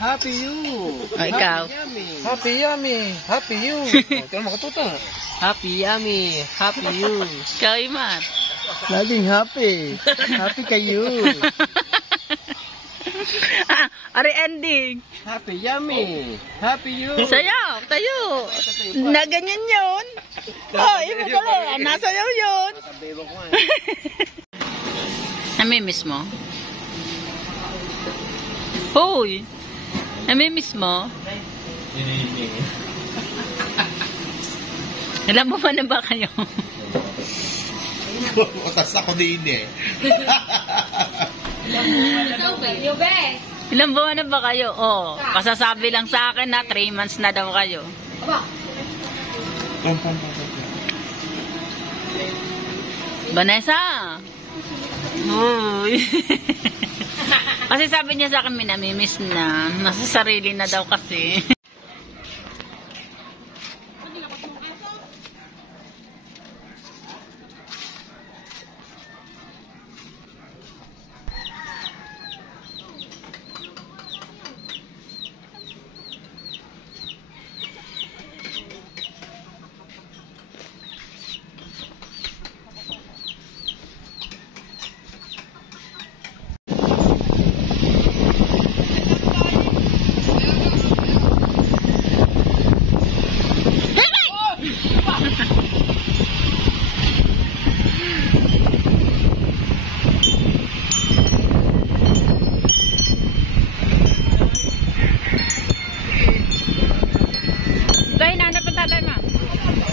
Happy you. O, ikaw. Happy yummy. Happy you. Tingnan mo katuto. Happy yummy. Happy you. Ikaw, Imat. Laging happy. Happy kayo. Ari ending. Happy yummy. Happy you. Sayaw, tayo. Na ganyan yun. Oh, iba pala. Nasayaw yun. Namimiss mo? Hoy! Namimiss mo? Ilan mo ba na ba kayo? Utas ako din eh. Ilang buwan na ba kayo? Oh, kasasabi lang sa akin na 3 months na daw kayo. Vanessa! Uy! Kasi sabi niya sa akin, minamimiss na. Nasa sarili na daw kasi.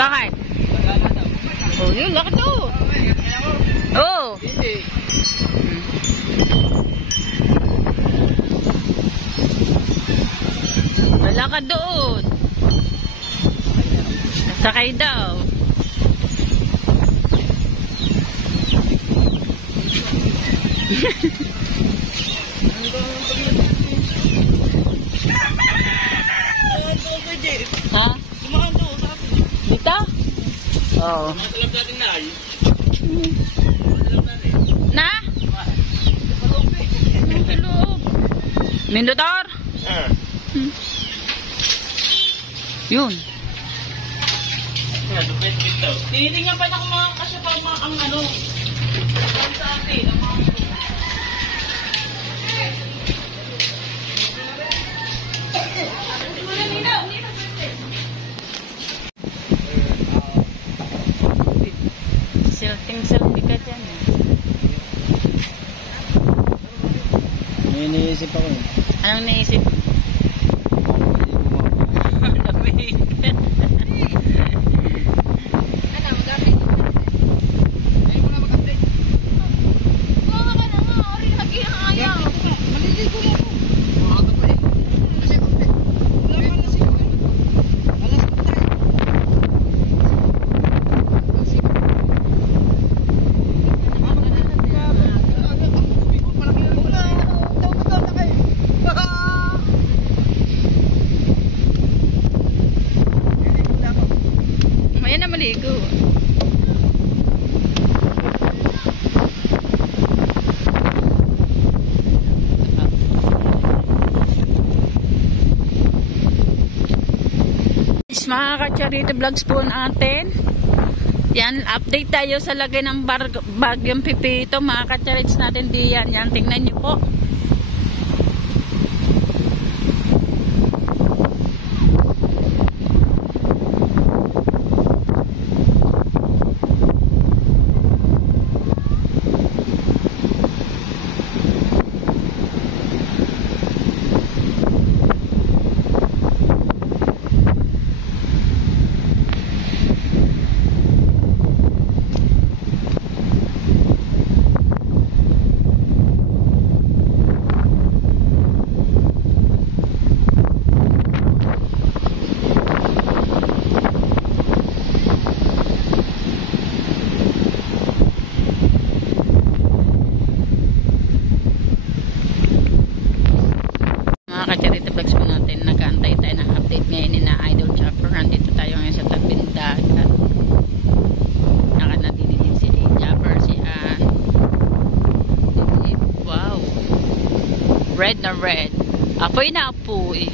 Bakit? Oh, yun, laki to. Oh. Wala ka doon. Sakay daw. Ha? Dito? Oo. Na? Minutor? Yun. Tinitingnan pa na kung mga kasya pa ang ano. Sa atin, ang mga Silting-silting ka dyan. May iniisip ako eh. Anong naisip? Lamig. Ayan na maligo. Mga ka-charity vlogs po natin. Yan, update tayo sa lagay ng bagyong Pipito. Mga ka-charity natin diyan. Yan, tingnan nyo po. Ka-charity vlogs po natin, nag-aantay tayo ng update ngayon ni na Idol Chopper. Nandito tayo ngayon sa tabing dagat. Nakanatili si Chopper, si Ann. Wow, red na red. Apoy na apoy.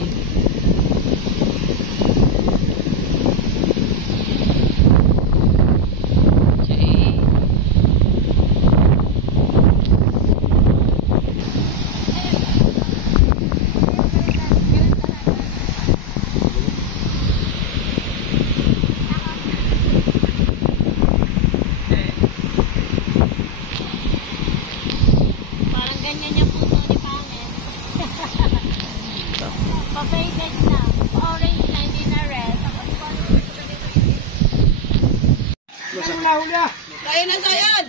Okay. Parang ganyan yung puso ni Pangit. Papayagad na. Orange na, hindi na red. Kaya na sayan!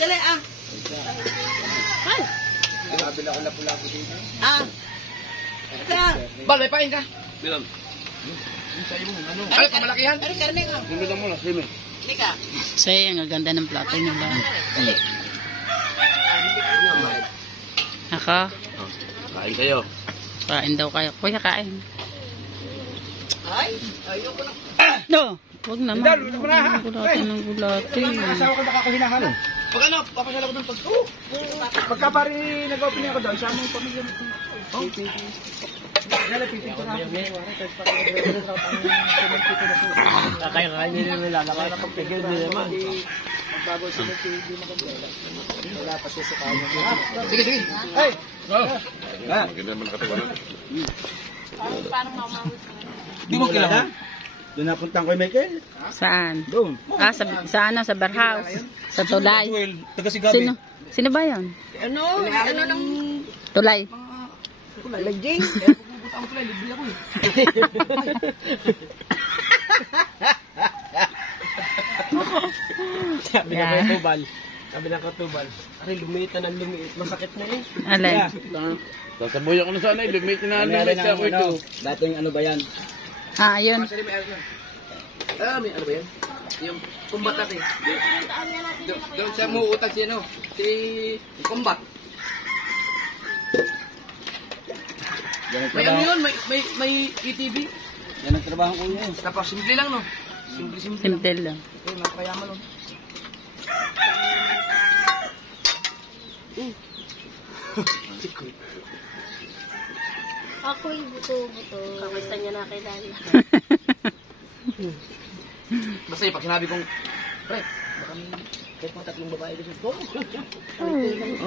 Dali Ay! Nabila ko lapu-lapu dito. Ito. Bal, may pain ka. Bilang. Ay, pamalakihan. Ano karne ka? Hindi mo lang, sime. Hindi ka. Say, ang ganda ng plato nila. Ako, Kain kayo. kain daw kayo. Kuya, kain. Ay, ayoko na. No, huwag naman. Hindi, wala na, ha? Gulati ng gulati. Asawa ko nakakahinahan. Pag ano, papasala ko ng pag... Pagka pari nag-open ako daw, siya mong pamilya mo. Oh? Nalapitin ko na ako. Kakain nila nila. Nakapagpigil nila naman. Bago sila hindi maganda. Wala pa siya sa kanya. Sige, sige. Hey! Maganda naman nakatawanan. Parang mamawis. Di mo kailangan? Doon napunta ko kay Michael. Saan? Doon. Ah, sa ano, sa bar house. Sa Tulay. Taga Sigabi. Sino ba yun? Ano lang? Tulay. Laging. Ang pala, libre ako eh. Sabi na Yeah. ko tubal. Sabi na ko tubal. Aray, lumiit na ng lumiit. Masakit na eh. Alay. Sasabuyan ko na sana, lumit na lumit ako ito. Dating ano ba yan? Ah, yun. May ano ba yan? Yung kumbat natin. Doon siya muutag si ano? Si kumbat. May ano yun? May ETV? Yan ang trabaho ko yun. Tapos simple lang no? Simple. Simple lang. Okay, napakayaman no? Ako'y buto-buto. Kamusta niya nakilala? Basta yung pag sinabi kong, pre, baka may tatlong babae dito. Go!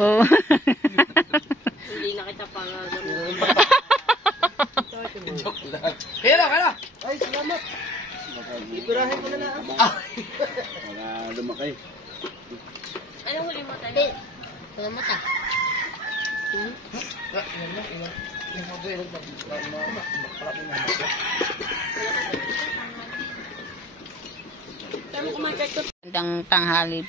Oh. Hindi na kita pang Joke lang. Kaya na! Ay, salamat. Ibirahin ko na lang. Wala lumakay. Anong huli mo tayo? Wala mo ta. Magandang tanghali,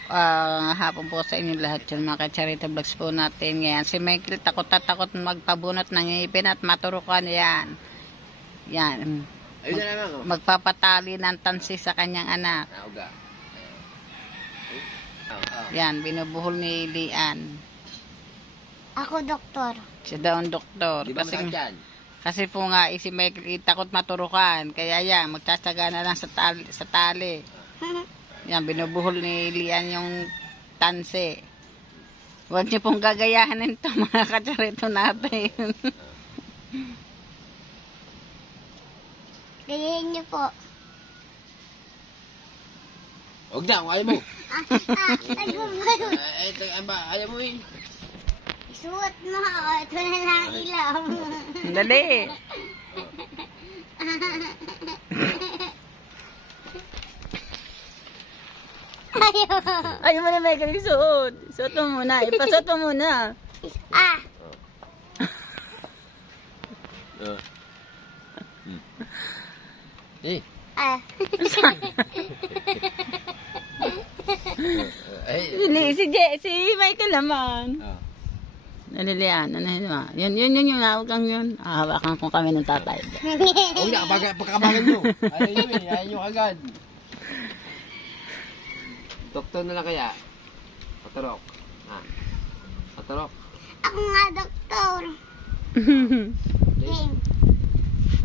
hapon po sa inyo lahat yun, mga ka-charity vlogs po natin ngayon. Si Michael takot na takot magpabunot ng ngipin at maturukan yan. Yan. Ayun na naman. Magpapatali ng tansi sa kanyang anak. Nauga. Yan, binubuhol ni Lian. Ako, doktor. Siya daw ang doktor. Di ba masakit yan? Kasi po nga, si Michael takot maturukan. Kaya yan, magtsatsaga na lang sa tali. Yan, binubuhol ni Lian yung tansi. Huwag niyo pong gagayahanin ito, mga kacharito natin. Gayahin niyo po. Huwag na, ayaw mo. Ito, Ayaw mo eh. isuot mo. Ito na lang ilaw. Dali. Ayaw mo na may suot. Suot mo muna. Ipasuot mo muna. Ah! Eh. Ah! Si Michael naman. Nalilian, ano yun ba? Yun yung hawak yun. Hawakan ko kami ng tatay. Huwag na, pagkakabangan nyo. Ayaw nyo agad. Doktor na lang kaya. Paturok. Paturok. Ako nga, doktor.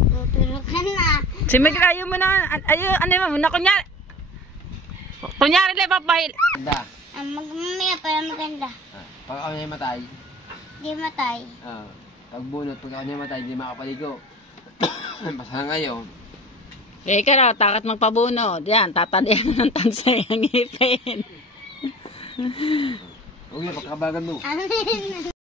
Tutulog ka na. Si Michael, ayaw mo na. Ayaw, ano mo na, kunyari lang papahil. Da. Mamaya para maganda. Pag ako na matay, Di matay. pag bunot, pag ako na matay, di makapaligo. Basta ngayon, Ika raw, takat magpabunod. Yan, tatalian mo ng tanse ang ngipin. huwag na pagkabagan mo. Ano